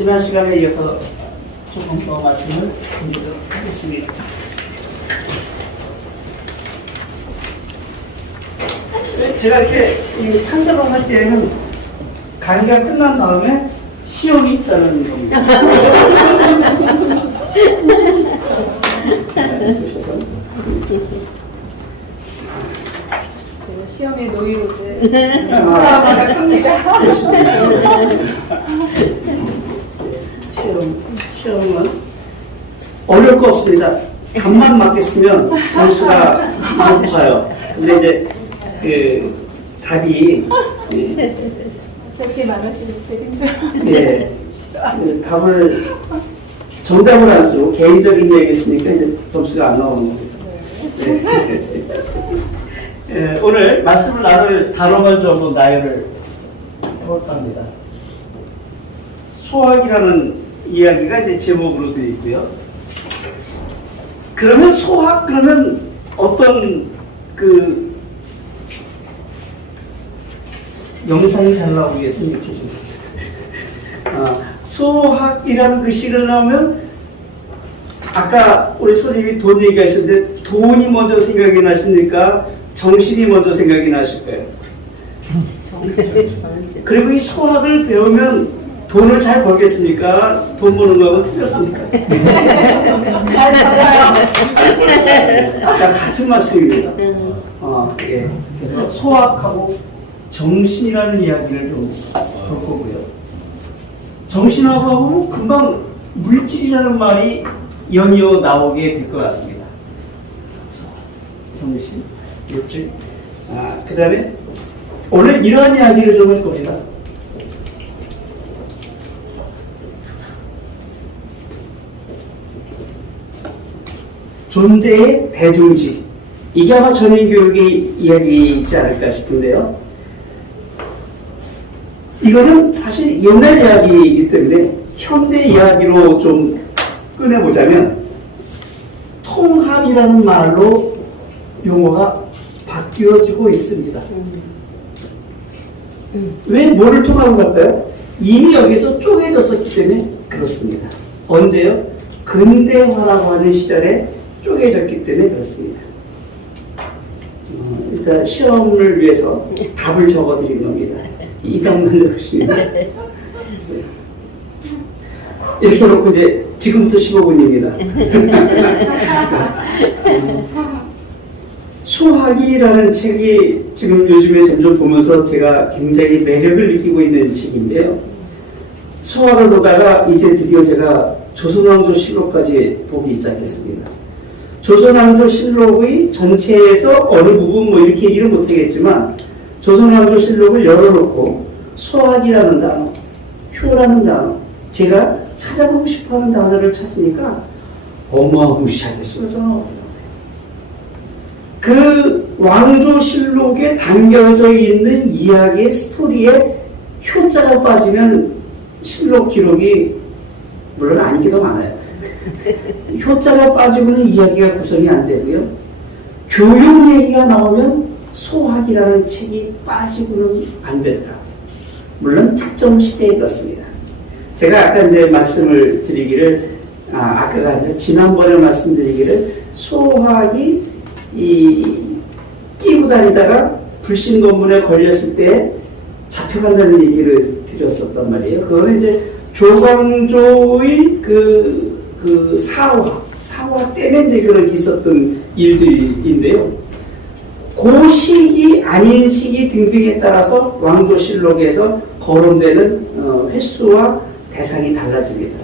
지난 시간에 이어서 조금 더 말씀을 드리도록 하겠습니다. 제가 이렇게 이 판사방 할 때는 강의가 끝난 다음에 시험이 있다는 겁니다. 시험의 노이로제 드라마가 큽니다. 시험은 어려울 거 없습니다. 답만 맞겠으면 점수가 높아요. 근데 이제 그 답이 저렇게 많으시면 제일 힘들어요. 예, 그 답을 정답을 안 쓰고 개인적인 얘기했으니까 이제 점수가 안 나오는 겁니다. 네. 예, 오늘 말씀을 나눌 단어만 좀 나열을 해볼까 합니다. 소학이라는 이야기가 이제 제목으로 되어 있고요. 그러면 소학 그러면 어떤 그 영상이 잘 나오겠습니까? 소학이라는 글씨를 나오면 아까 우리 선생님이 돈 얘기하셨는데 돈이 먼저 생각이 나십니까? 정신이 먼저 생각이 나실 거예요. 그리고 이 소학을 배우면 돈을 잘 벌겠습니까? 돈 버는 거하고 틀렸습니까? 잘 잡아요. 같은 말씀입니다. 예. 그래서 소학하고 정신이라는 이야기를 좀 덮어보고요. 정신하고 금방 물질이라는 말이 연이어 나오게 될 것 같습니다. 정신, 물질. 그 다음에 오늘 이러한 이야기를 좀 할 겁니다. 존재의 대중지. 이게 아마 전인교육의 이야기이지 않을까 싶은데요. 이거는 사실 옛날 이야기이기 때문에 현대 이야기로 좀 꺼내보자면 통합이라는 말로 용어가 바뀌어지고 있습니다. 왜 뭐를 통합을 할까요? 이미 여기서 쪼개졌었기 때문에 그렇습니다. 언제요? 근대화라고 하는 시절에 쪼개졌기 때문에 그렇습니다. 일단 시험을 위해서 답을 적어드린 겁니다. 이당만 적으시면 이렇게 놓고 이제 지금부터 15분입니다. 소학이라는 책이 지금 요즘에 점점 보면서 제가 굉장히 매력을 느끼고 있는 책인데요. 소학을 보다가 이제 드디어 제가 조선왕조실록까지 보기 시작했습니다. 조선왕조실록의 전체에서 어느 부분 뭐 이렇게 얘기를 못하겠지만 조선왕조실록을 열어놓고 소학이라는 단어, 효라는 단어, 제가 찾아보고 싶어하는 단어를 찾으니까 어마무시하게 쏟아져 나오더라고요. 그 왕조실록에 담겨져 있는 이야기의 스토리에 효자가 빠지면 실록 기록이 물론 아니기도 많아요. 효자가 빠지고는 이야기가 구성이 안 되고요. 교육 얘기가 나오면 소학이라는 책이 빠지고는 안 되더라고요. 물론 특정 시대에 그렇습니다. 제가 아까 이제 말씀을 드리기를, 아까가 아니라 지난번에 말씀드리기를 소학이 끼고 다니다가 불신검문에 걸렸을 때 잡혀간다는 얘기를 드렸었단 말이에요. 그거는 이제 조광조의 그 사화 때문에 이제 그런 있었던 일들인데요. 그 시기 아닌 시기 등등에 따라서 왕조실록에서 거론되는 횟수와 대상이 달라집니다.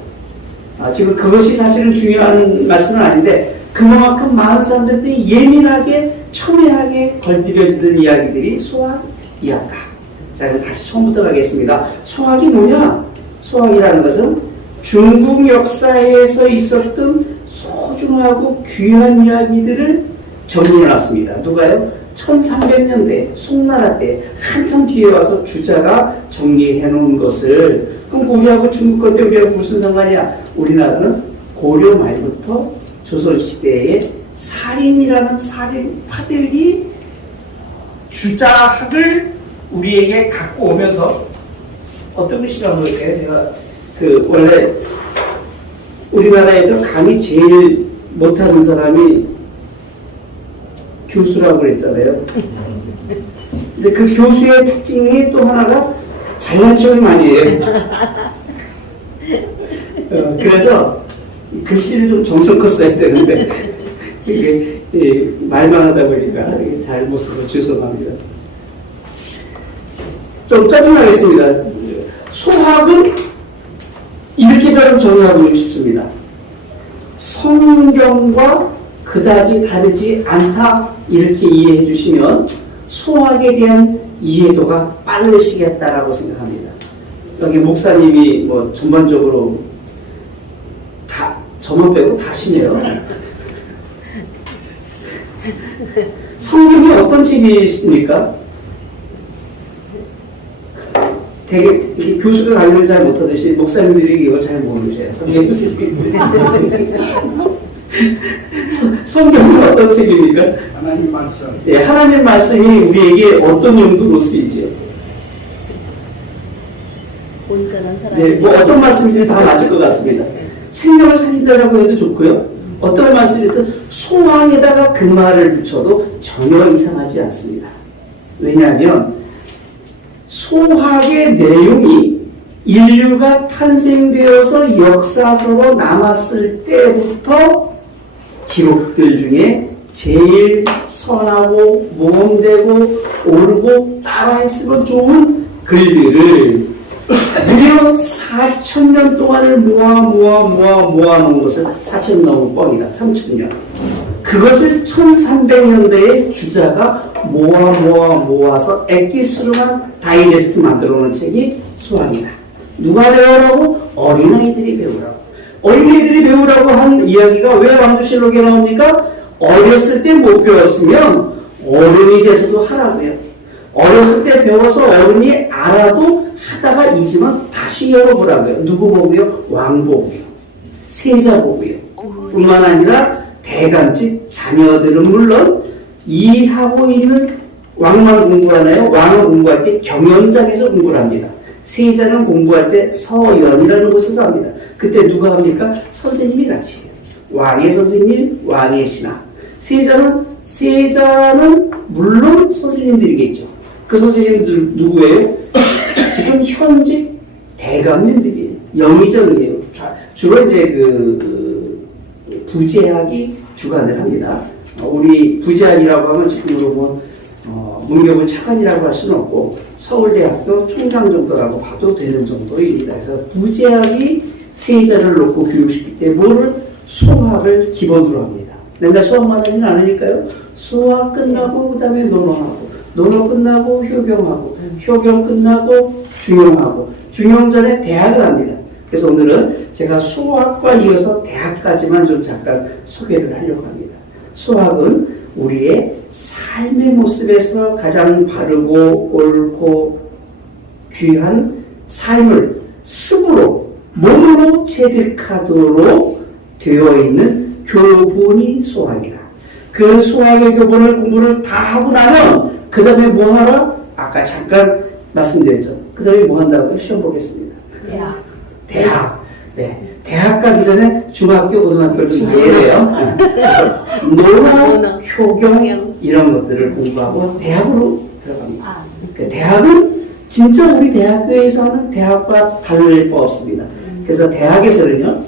지금 그것이 사실은 중요한 말씀은 아닌데 그만큼 많은 사람들이 예민하게 첨예하게 걸드려지던 이야기들이 소학이었다. 자, 그럼 다시 처음부터 가겠습니다. 소학이 뭐냐? 소학이라는 것은 중국 역사에서 있었던 소중하고 귀한 이야기들을 정리해놨습니다. 누가요? 1300년대 송나라 때 한참 뒤에 와서 주자가 정리해놓은 것을, 그럼 우리하고 중국 건데 우리하고 무슨 상관이야? 우리나라는 고려 말부터 조선시대에 살인이라는 살인파들이 주자학을 우리에게 갖고 오면서 어떤 글씨가 보일까요? 제가 원래 우리나라에서 강의 제일 못하는 사람이 교수라고 그랬잖아요. 근데 그 교수의 특징이 또 하나가 잘난 척을 많이 해요. 그래서 글씨를 좀 정성껏 써야 되는데 이게 말만 하다 보니까 잘 못 써서 죄송합니다. 좀 짜증나겠습니다. 소학은 이렇게 저는 정의하고 싶습니다. 성경과 그다지 다르지 않다 이렇게 이해해 주시면 소학에 대한 이해도가 빠르시겠다라고 생각합니다. 여기 목사님이 뭐 전반적으로 다 저만 빼고 다시네요. 성경이 어떤 책이십니까? 되게 교수가 강의를 잘 못하듯이 목사님들이 이걸 잘 모르세요. 성경이 무슨 책입니까? 성경은 어떤 책입니까? 하나님 말씀. 네, 하나님 말씀이 우리에게 어떤 용도로 쓰이지요? 온전한 사람. 네, 뭐 어떤 말씀이든 다 맞을 것 같습니다. 생명을 살린다라고 해도 좋고요. 어떤 말씀이든 소학에다가 그 말을 붙여도 전혀 이상하지 않습니다. 왜냐하면 소학의 내용이 인류가 탄생되어서 역사서로 남았을 때부터 기록들 중에 제일 선하고 모험되고 옳고 따라했으면 좋은 글들을 무려 4,000년 동안을 모아놓은 것은 4,000년 넘은 뻥이다. 3,000년. 그것을 1300년대에 주자가 모아서 엑기스루만 다이제스트 만들어 놓은 책이 수학이다. 누가 배우라고? 어린아이들이 배우라고. 어린이들이 배우라고 한 이야기가 왜 왕조실록에 나옵니까? 어렸을 때 못 배웠으면 어른이 돼서도 하라고요. 어렸을 때 배워서 어른이 알아도 하다가 잊으면 다시 열어보라고요. 누구 보고요? 왕 보고요. 세자 보고요. 뿐만 아니라 대간집 자녀들은 물론 일하고 있는 왕만 공부하나요? 왕은 공부할 때 경연장에서 공부를 합니다. 세자는 공부할 때 서연이라는 곳에서 합니다. 그때 누가 합니까? 선생님이 같이 해요. 왕의 선생님, 왕의 신하. 세자는 물론 선생님들이겠죠. 그 선생님들 누구예요? 지금 현직 대감님들이에요. 영의정이에요. 주로 이제 부재학이 주관을 합니다. 우리 부재학이라고 하면 지금으로 보면 문교부 차관이라고 할 수는 없고 서울대학교 총장 정도라고 봐도 되는 정도입니다. 그래서 부재학이 세자를 놓고 교육시킬 때 뭐를? 수학을 기본으로 합니다. 맨날 수학만 하진 않으니까요. 수학 끝나고 그 다음에 논어하고 논어 끝나고 효경하고 효경 끝나고 중용하고 중용 전에 대학을 합니다. 그래서 오늘은 제가 수학과 이어서 대학까지만 좀 잠깐 소개를 하려고 합니다. 수학은 우리의 삶의 모습에서 가장 바르고 옳고 귀한 삶을 습으로 몸으로 체득하도록 되어 있는 교본이 수학이다. 그 수학의 교본을 공부를 다 하고 나면 그 다음에 뭐 하라? 아까 잠깐 말씀드렸죠. 그 다음에 뭐 한다고요? 시험 보겠습니다. 대학. 네. 대학 가기 전에 중학교, 고등학교를 좀 가야 돼요. 그래서 논어, 효경 이런 것들을 공부하고 대학으로 들어갑니다. 그 대학은 진짜 우리 대학교에서 하는 대학과 다를 바 없습니다. 그래서 대학에서는요,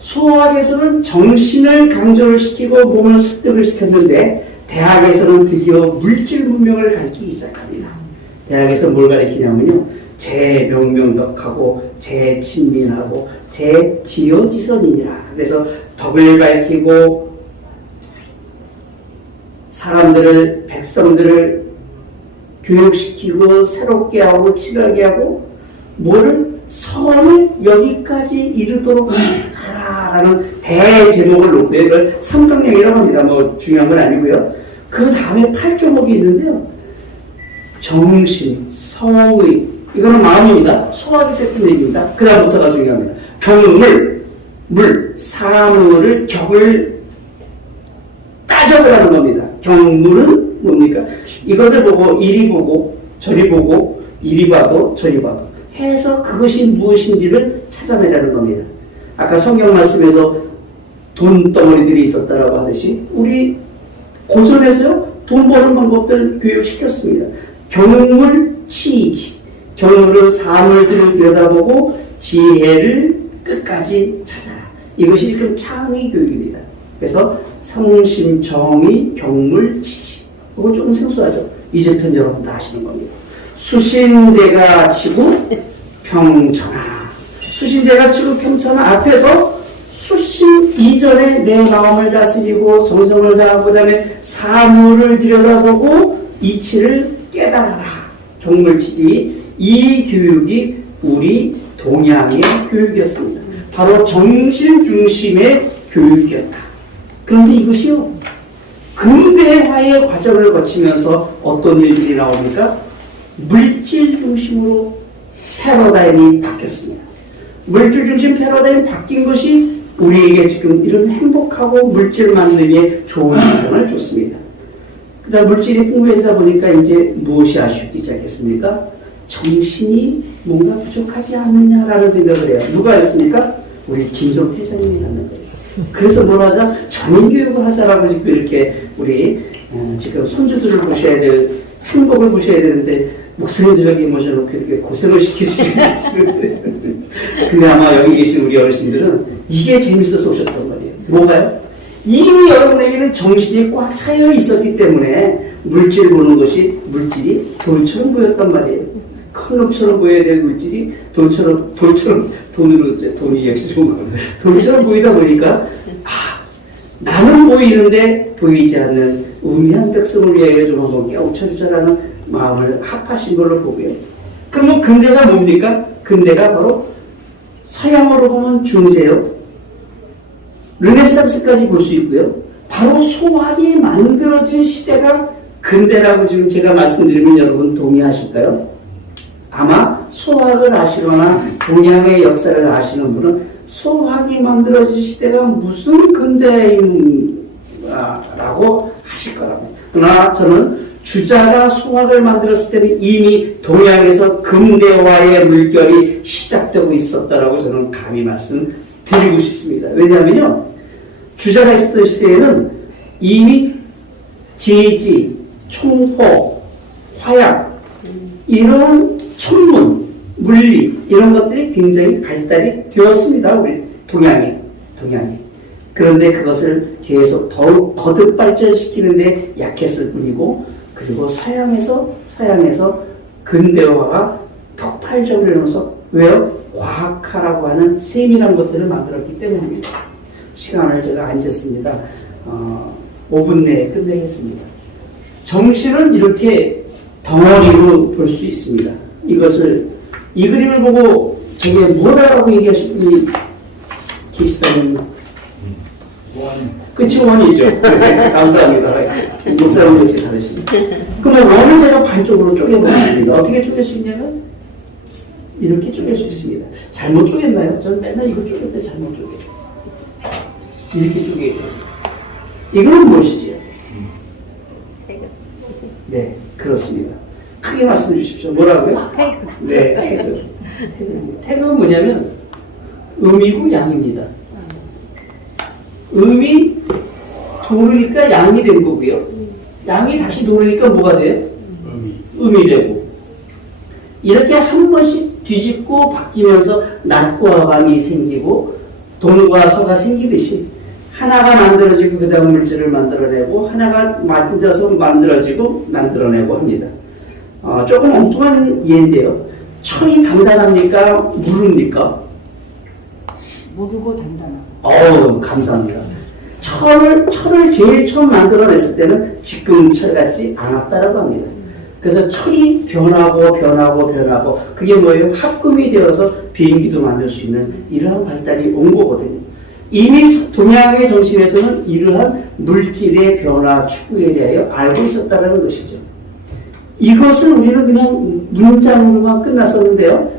수학에서는 정신을 강조를 시키고 몸을 습득을 시켰는데 대학에서는 드디어 물질 문명을 가르치기 시작합니다. 대학에서 뭘 가르치냐면요, 재명명덕하고 재친민하고 재지어지선이니라. 그래서 덕을 밝히고 사람들을 백성들을 교육시키고 새롭게 하고 친하게 하고 뭐를 선을 여기까지 이르도록 하라라는 대제목을 놓고요. 이걸 삼강령이라고 합니다. 뭐 중요한 건 아니고요. 그 다음에 8조목이 있는데요. 정신, 성의, 이거는 마음입니다. 소화기 세트 얘기입니다. 그 다음부터가 중요합니다. 경물, 사물을 격을 따져보라는 겁니다. 경물은 뭡니까? 이것을 보고 이리 보고 저리 보고 이리 봐도 저리 봐도 해서 그것이 무엇인지를 찾아내라는 겁니다. 아까 성경 말씀에서 돈덩어리들이 있었다라고 하듯이 우리 고전에서요 돈 버는 방법들 교육시켰습니다. 경물 치이지. 경물은 사물들을 들여다보고 지혜를 끝까지 찾아라. 이것이 지금 창의 교육입니다. 그래서 성심, 정의, 경물, 치지. 이거 조금 생소하죠? 이제부터는 여러분 다 아시는 겁니다. 수신제가 치고 평천하. 수신제가 치고 평천하 앞에서 수신 이전에 내 마음을 다스리고 정성을 다하고 그 다음에 사물을 들여다보고 이치를 깨달아라. 경물치지. 이 교육이 우리 동양의 교육이었습니다. 바로 정신 중심의 교육이었다. 그런데 이것이요 근대화의 과정을 거치면서 어떤 일들이 나옵니까? 물질 중심으로 패러다임이 바뀌었습니다. 물질 중심 패러다임 바뀐 것이 우리에게 지금 이런 행복하고 물질 만들기에 좋은 세상을 줬습니다. 그 다음 물질이 풍부해지다 보니까 이제 무엇이 아쉽기 시작했습니까? 정신이 뭔가 부족하지 않느냐라는 생각을 해요. 누가 했습니까? 우리 김종태 선생님이 하는 거예요. 그래서 뭘 하자? 전인교육을 하자라고 지금 이렇게 우리 지금 손주들을 보셔야 될 행복을 보셔야 되는데 목사님들 여기 모셔놓고 이렇게 고생을 시키시는 근데 아마 여기 계신 우리 어르신들은 이게 재밌어서 오셨단 말이에요. 뭐가요? 이미 여러분에게는 정신이 꽉 차여 있었기 때문에 물질 보는 것이 물질이 돌처럼 보였단 말이에요. 큰 놈처럼 보여야 될 물질이 돌처럼 돈으로 이제 돈이 역시 좋은 겁니다. 돌처럼 보이다 보니까 나는 보이는데 보이지 않는 우미한 백성을 위하여 좀 한번 깨우쳐주자라는 마음을 합하신 걸로 보고요. 그러면 근대가 뭡니까? 근대가 바로 서양으로 보면 중세요. 르네상스까지 볼 수 있고요. 바로 소학이 만들어진 시대가 근대라고 지금 제가 말씀드리면 여러분 동의하실까요? 아마 소학을 아시거나 동양의 역사를 아시는 분은 소학이 만들어진 시대가 무슨 근대인가라고 하실 거라고. 그러나 저는 주자가 소학을 만들었을 때는 이미 동양에서 근대화의 물결이 시작되고 있었다라고 저는 감히 말씀드리고 싶습니다. 왜냐하면요, 주자가 있었던 시대에는 이미 제지, 총포, 화약 이런 천문, 물리 이런 것들이 굉장히 발달이 되었습니다. 우리 동양이. 그런데 그것을 계속 더욱 거듭 발전시키는데 약했을 뿐이고, 그리고 서양에서 근대화가 폭발적으로 일어나서 왜요? 과학화라고 하는 세밀한 것들을 만들었기 때문입니다. 시간을 제가 안 쟀습니다. 5분 내에 끝내겠습니다. 정신은 이렇게 덩어리로 볼 수 있습니다. 이 그림을 보고 저게 뭐라고 얘기하실 분이 계시다면 그치, 원이죠. 네, 감사합니다. 목사님 역시 다르십니다. 그러면 원을 제가 반쪽으로 쪼개보겠습니다. 어떻게 쪼갤 수 있냐면 이렇게 쪼갤 수 있습니다. 잘못 쪼갰나요? 저는 맨날 이거 쪼갤 때 잘못 쪼개요. 이렇게 쪼개야 돼요. 이거는 무엇이지요? 네, 그렇습니다. 크게 말씀해 주십시오. 뭐라고요? 네, 태그. 태그는 뭐냐면 음이고 양입니다. 음이 도르니까 양이 된 거고요. 양이 다시 도르니까 뭐가 돼요? 음이 되고. 이렇게 한 번씩 뒤집고 바뀌면서 낮과 밤이 생기고 동과 서가 생기듯이 하나가 만들어지고 그 다음 물질을 만들어내고 하나가 만들어서 만들어내고 합니다. 조금 엉뚱한 예인데요. 철이 단단합니까? 무릅니까? 무르고 단단하고. 감사합니다. 철을 제일 처음 만들어냈을 때는 지금 철 같지 않았다라고 합니다. 그래서 철이 변하고 그게 뭐예요? 합금이 되어서 비행기도 만들 수 있는 이러한 발달이 온 거거든요. 이미 동양의 정신에서는 이러한 물질의 변화 추구에 대하여 알고 있었다는 것이죠. 이것을 우리는 그냥 문장으로만 끝났었는데요.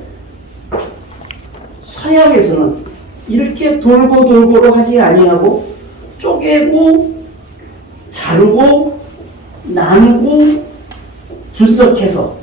서양에서는 이렇게 돌고로 하지 아니하고 쪼개고 자르고 나누고 분석해서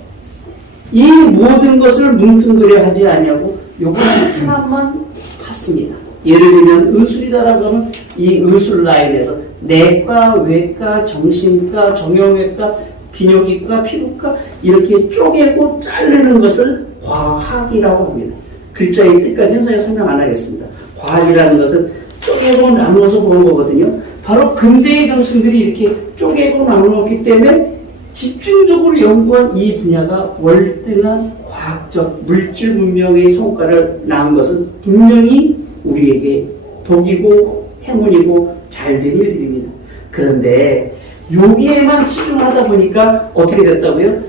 이 모든 것을 뭉뚱그려 하지 아니하고 요거는 하나만 받습니다. 예를 들면 의술이다라고 하면 이 의술 라인에서 내과, 외과, 정신과, 정형외과, 비뇨기과, 피부과 이렇게 쪼개고 자르는 것을 과학이라고 합니다. 글자의 뜻까지는 제가 설명 안 하겠습니다. 과학이라는 것은 쪼개고 나눠서 보는 거거든요. 바로 근대의 정신들이 이렇게 쪼개고 나누었기 때문에 집중적으로 연구한 이 분야가 월등한 과학적 물질 문명의 성과를 낳은 것은 분명히 우리에게 복이고 행운이고 잘된 일들입니다. 그런데 여기에만 치중하다 보니까 어떻게 됐다고요?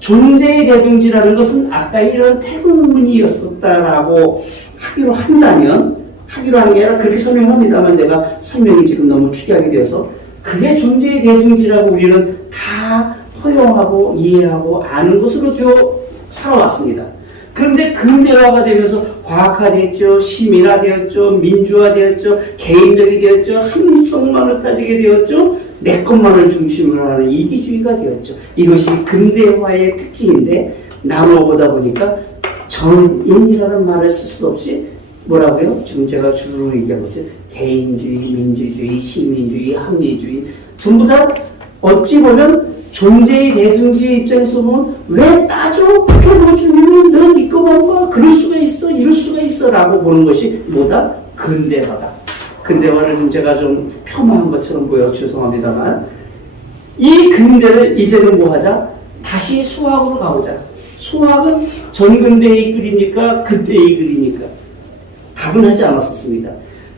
존재의 대중지라는 것은 아까 이런 태국문이었었다라고 하기로 한다면, 하기로 하는 게 아니라 그렇게 설명합니다만 제가 설명이 지금 너무 축약이 되어서 그게 존재의 대중지라고 우리는 다 허용하고 이해하고 아는 것으로 되어 살아왔습니다. 그런데 근대화가 되면서 과학화되었죠, 시민화되었죠, 민주화되었죠, 개인적이 되었죠, 합리성만을 따지게 되었죠, 내 것만을 중심으로 하는 이기주의가 되었죠. 이것이 근대화의 특징인데 나눠보다 보니까 정인이라는 말을 쓸 수 없이 뭐라고요? 지금 제가 주로 얘기하고 있죠. 개인주의, 민주주의, 시민주의, 합리주의 전부 다 어찌 보면 존재의 대중지의 입장에서 보면 왜 따져? 그렇게 보여주면 넌 네 것만 봐. 그럴 수가 있어. 이럴 수가 있어. 라고 보는 것이 뭐다? 근대화다. 근대화를 좀 제가 좀 폄하한 것처럼 보여 죄송합니다만 이 근대를 이제는 뭐 하자? 다시 수학으로 가보자. 수학은 전근대의 글입니까? 근대의 글입니까? 답은 하지 않았었습니다.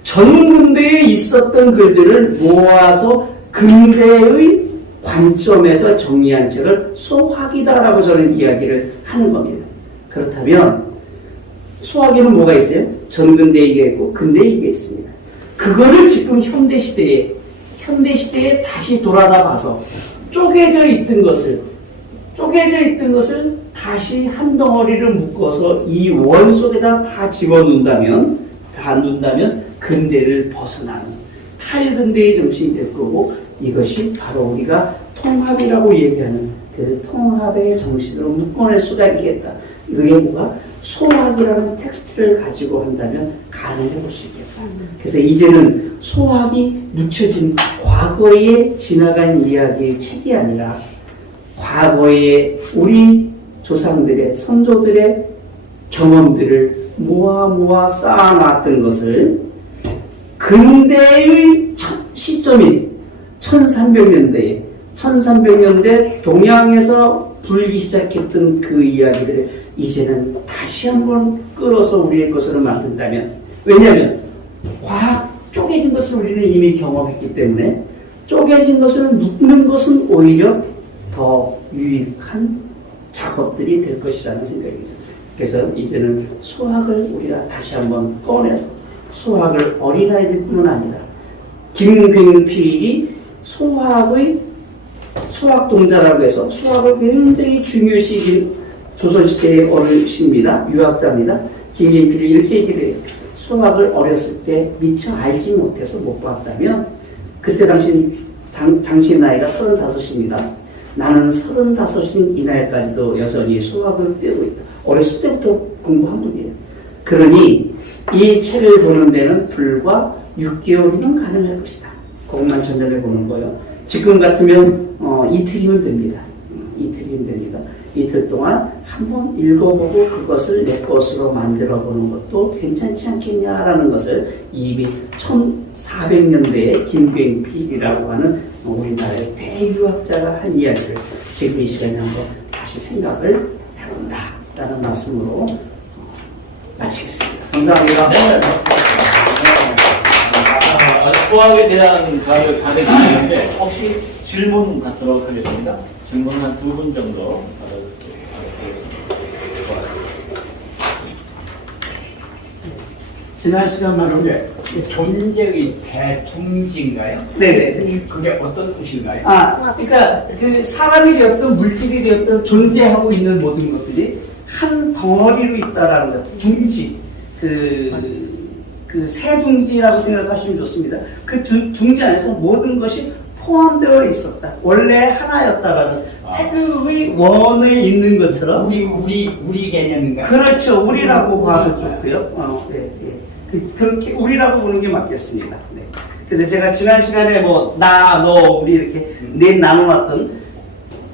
전근대에 있었던 글들을 모아서 근대의 관점에서 정리한 책을 수학이다라고 저는 이야기를 하는 겁니다. 그렇다면 수학에는 뭐가 있어요? 전근대이가 있고 근대이가 있습니다. 그거를 지금 현대시대에 다시 돌아가 봐서 쪼개져 있던 것을 다시 한 덩어리를 묶어서 이 원 속에다 다 집어넣는다면 근대를 벗어나는 탈근대의 정신이 될 거고 이것이 바로 우리가 통합이라고 얘기하는 그 통합의 정신으로 묶어낼 수가 있겠다. 그게 뭐가 소학이라는 텍스트를 가지고 한다면 가능해 볼 수 있겠다. 그래서 이제는 소학이 묻혀진 과거에 지나간 이야기의 책이 아니라 과거에 우리 조상들의 선조들의 경험들을 모아 쌓아놨던 것을 근대의 첫 시점인 1300년대 동양에서 불기 시작했던 그 이야기들을 이제는 다시 한번 끌어서 우리의 것으로 만든다면 왜냐하면 과학 쪼개진 것을 우리는 이미 경험했기 때문에 쪼개진 것을 묶는 것은 오히려 더 유익한 작업들이 될 것이라는 생각이죠. 그래서 이제는 수학을 우리가 다시 한번 꺼내서 수학을 어린아이들뿐만 아니라 김병필이 수학동자라고 해서 수학을 굉장히 중요시 여긴 조선시대의 어르신입니다. 유학자입니다. 김병필이 이렇게 얘기를 해요. 수학을 어렸을 때 미처 알지 못해서 못 봤다면 그때 당시 나이가 35입니다. 나는 35인 이날까지도 여전히 수학을 배우고 있다. 어렸을 때부터 공부한 분이에요. 그러니 이 책을 보는 데는 불과 6개월이면 가능할 것이다. 그것만 전달해 보는 거예요. 지금 같으면 이틀이면 됩니다. 이틀 동안 한번 읽어보고 그것을 내 것으로 만들어 보는 것도 괜찮지 않겠냐라는 것을 이미 1400년대에 김병필이라고 하는 우리나라의 대유학자가 한 이야기를 지금 이 시간에 한번 다시 생각을 해본다라는 말씀으로 마치겠습니다. 감사합니다. 네. 수학에 대한 강의를 잘 해주셨는데 혹시 질문 받도록 하겠습니다. 질문 한 2분 정도 받아보겠습니다. 지난 시간 말씀에 존재의 대중지인가요? 네네. 그게 어떤 뜻인가요? 그러니까 그 사람이 되었든 물질이 되었든 존재하고 있는 모든 것들이 한 덩어리로 있다라는 것. 둥지. 그 세 둥지라고 생각하시면 좋습니다. 그 둥지 안에서 모든 것이 포함되어 있었다. 원래 하나였다라는 태극의 원에 있는 것처럼 우리 개념인가요? 그렇죠. 우리라고 봐도 좋고요. 그렇게 우리라고 보는 게 맞겠습니다. 네. 그래서 제가 지난 시간에 뭐 나, 너, 우리 이렇게 넷 나눠놨던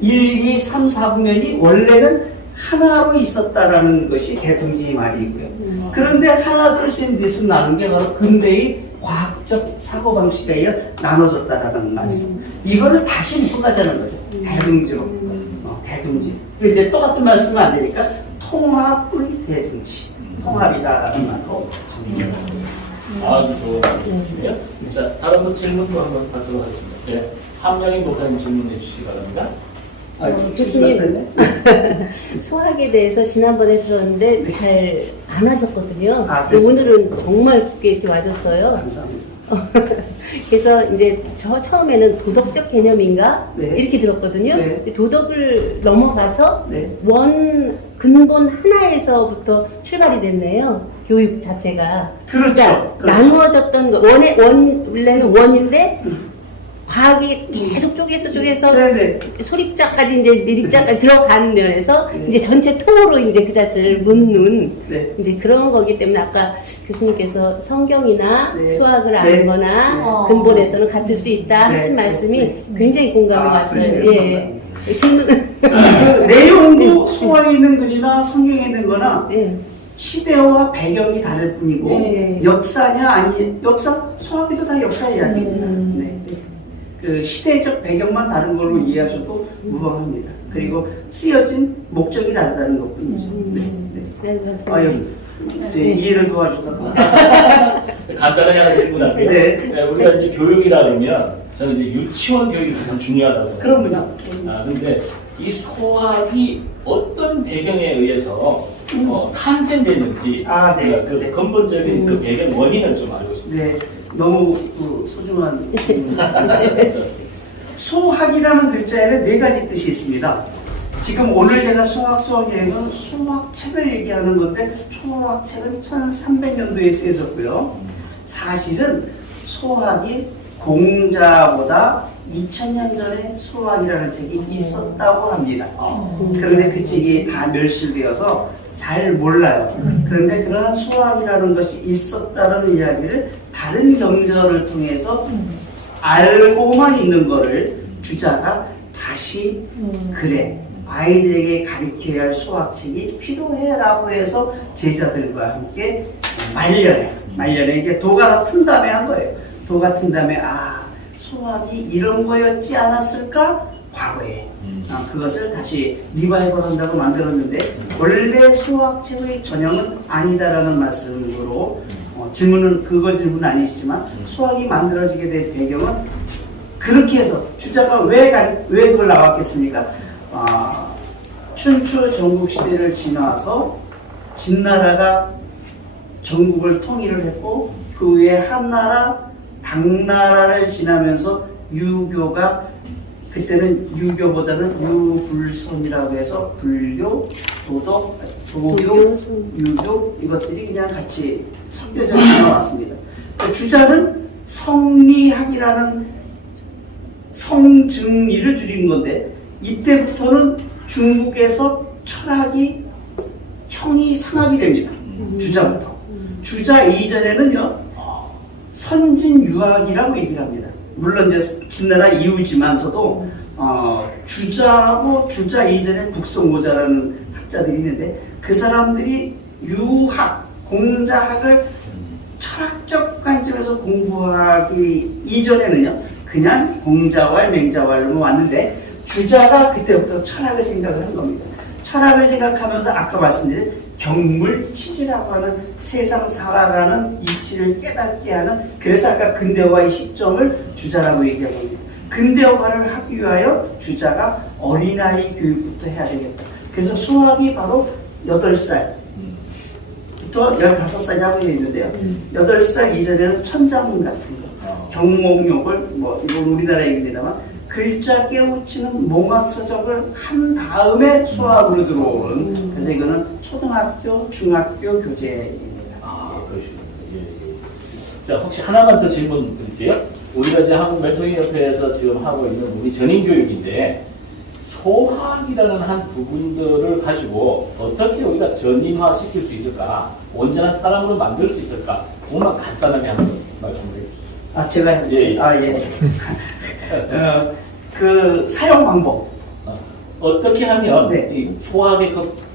1, 2, 3, 4부면이 원래는 하나로 있었다라는 것이 대통지 말이고요. 그런데 하나, 둘, 셋, 넷으로 나눈 게 바로 근대의 과학적 사고방식에 의해 나눠졌다라는 말씀. 이거를 다시 묶어가자는 거죠. 대둥지로. 대둥지. 이제 똑같은 말씀은 안 되니까 통합의 대둥지. 통합이다라는 말로 아주 좋은 말씀이에요. 자, 다른 분 질문도 한번 받도록 하겠습니다. 네. 함영인 목사님 질문해 주시기 바랍니다. 교수님, 소학에 대해서 지난번에 들었는데 잘 안 하셨거든요. 네. 오늘은 정말 깊게 이렇게 와줬어요. 감사합니다. 그래서 이제 저 처음에는 도덕적 개념인가 네. 이렇게 들었거든요. 네. 도덕을 넘어가서 네. 원 근본 하나에서부터 출발이 됐네요. 교육 자체가. 그렇죠. 그러니까 그렇죠. 나누어졌던 거 원래는 원인데 과학이 계속 쪼개서 네네. 소립자까지 이제 미립자까지 들어가는 면에서 네. 이제 전체 통으로 이제 그 자체를 묻는 네. 이제 그런 거기 때문에 아까 교수님께서 성경이나 네. 수학을 네. 아는거나 근본에서는 같을 수 있다 네. 하신 말씀이 네. 굉장히 공감이 왔어요. 그러시네요. 예. 질문. 그 내용도 수학에 있는 글이나 성경에 있는 거나 예. 시대와 배경이 다를 뿐이고 네. 역사냐 아니 역사 수학에도 다 역사 이야기입니다. 네. 그 시대적 배경만 다른 걸로 이해하셔도 무방합니다. 그리고 쓰여진 목적이 다르다는 것뿐이죠. 네. 네, 그렇습니다. 아유, 이제 이해를 도와줘서 감사합니다. 간단하게 하나 질문할게요. 네. 우리가 이제 교육이라 그러면 저는 이제 유치원 교육이 가장 중요하다고 생각합니다. 그럼요. 근데 이 소학이 어떤 배경에 의해서 탄생됐는지 아, 네. 그러니까 그 네. 근본적인 그 배경 원인을 좀 알고 싶습니다. 네, 너무 소중한 소학이라는 글자에는 네 가지 뜻이 있습니다. 지금 오늘 제가 수학여행은 수학책을 얘기하는 건데 초학책은 1300년도에 쓰여졌고요. 사실은 소학이 공자보다 2000년 전에 수학이라는 책이 있었다고 합니다. 그런데 그 책이 다 멸실되어서 잘 몰라요. 그런데 그러한 수학이라는 것이 있었다는 이야기를 다른 경전을 통해서 알고만 있는 거를 주자가 다시 그래 아이들에게 가르쳐야 할 수학책이 필요해라고 해서 제자들과 함께 말년에 이게 도가 튼 다음에 한 거예요. 도가 튼 다음에 수학이 이런 거였지 않았을까? 과거에 그것을 다시 리바이벌 한다고 만들었는데 원래 수학책의 전형은 아니다라는 말씀으로 질문은 질문 아니시지만 수학이 만들어지게 된 배경은 그렇게 해서 주자가 왜 그걸 나왔겠습니까? 춘추 전국 시대를 지나서 진나라가 전국을 통일을 했고 그 후에 한나라, 당나라를 지나면서 유교가 그때는 유교보다는 유불선이라고 해서 불교, 도덕, 도교, 유교 이것들이 그냥 같이 섞여져 나왔습니다. 주자는 성리학이라는 성증리를 줄인 건데 이때부터는 중국에서 철학이 형이 상하게 됩니다. 주자부터. 주자 이전에는요 선진유학이라고 얘기를 합니다. 물론 이제 진나라 이후지만서도 주자하고 주자 이전에 북송고자라는 학자들이 있는데 그 사람들이 유학, 공자학을 철학적 관점에서 공부하기 이전에는요 그냥 공자왈, 맹자왈로 왔는데 주자가 그때부터 철학을 생각을 한 겁니다. 철학을 생각하면서 아까 말씀드린 경물치지라고 하는 세상 살아가는 이치를 깨닫게 하는 그래서 아까 근대화의 시점을 주자라고 얘기하고 있습니다. 근대화를 하기 위하여 주자가 어린아이 교육부터 해야 되겠다. 그래서 수학이 바로 8살부터 15살이라고 되어 있는데요. 8살 이전에는 천자문 같은 거, 경목욕을 이건 우리나라 얘기입니다만 글자 깨우치는 몽학서적을 한 다음에 수학으로 들어오는 그래서 이거는 초등학교, 중학교 교재입니다. 그러시군요. 예. 자, 혹시 하나만 더 질문 드릴게요. 우리가 이제 한국 멘토링 협회에서 지금 하고 있는 우리 전인교육인데 소학이라는 한 부분들을 가지고 어떻게 우리가 전인화 시킬 수 있을까? 온전한 사람으로 만들 수 있을까? 정말 간단하게 한번 말씀해 주시죠. 아, 제가, 예, 예. 아, 예. 그 사용 방법. 어떻게 하면 네. 이 소학의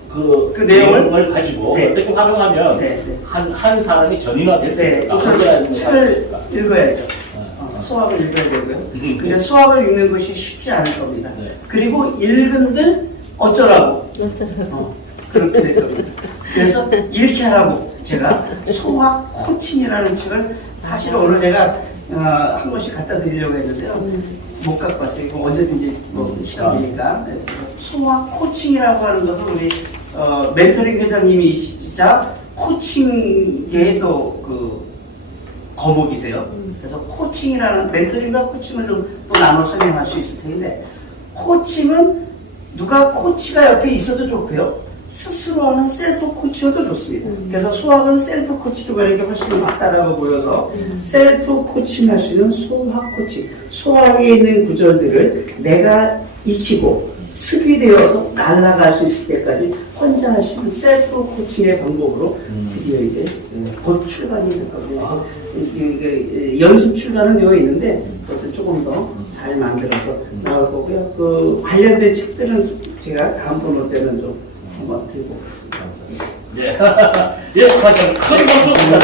그 내용을 가지고 네. 어떻게 활용하면 네, 네. 한 사람이 전인화 될 수 네, 있을까? 우선 책을 읽어야죠. 어. 수학을 읽어야 되고요. 근데 수학을 읽는 것이 쉽지 않을 겁니다. 네. 그리고 읽은들 어쩌라고. 어쩌라고. 그렇게 될 겁니다. 그래서 이렇게 하라고 제가 소학 코칭이라는 책을 사실 오늘 제가 한 번씩 갖다 드리려고 했는데요. 못 갖고 왔어요. 이거 언제든지 뭐 시간 되니까. 소학 코칭이라고 하는 것은 우리 멘토링 회장님이시자 코칭계의 또 그 거목이세요. 그래서 코칭이라는 멘토링과 코칭을 좀 또 나눠 설명할 수 있을 텐데 코칭은 누가 코치가 옆에 있어도 좋고요. 스스로 하는 셀프 코치여도 좋습니다. 그래서 수학은 셀프 코치가 이렇게 훨씬 맞다라고 보여서 셀프 코칭 할 수 있는 소학 코칭. 수학에 있는 구절들을 내가 익히고 습이되어서 날아갈 수 있을 때까지 혼자 할 수 있는 셀프 코칭의 방법으로 드디어 이제 곧 출간이 될 겁니다. 이제 연습 출간은 되어 있는데 그것을 조금 더 잘 만들어서 나올 거고요. 그 관련된 책들은 제가 다음번 올 때는 좀 한번 들고 오겠습니다. 예, 예, 큰 박수 부탁드립니다.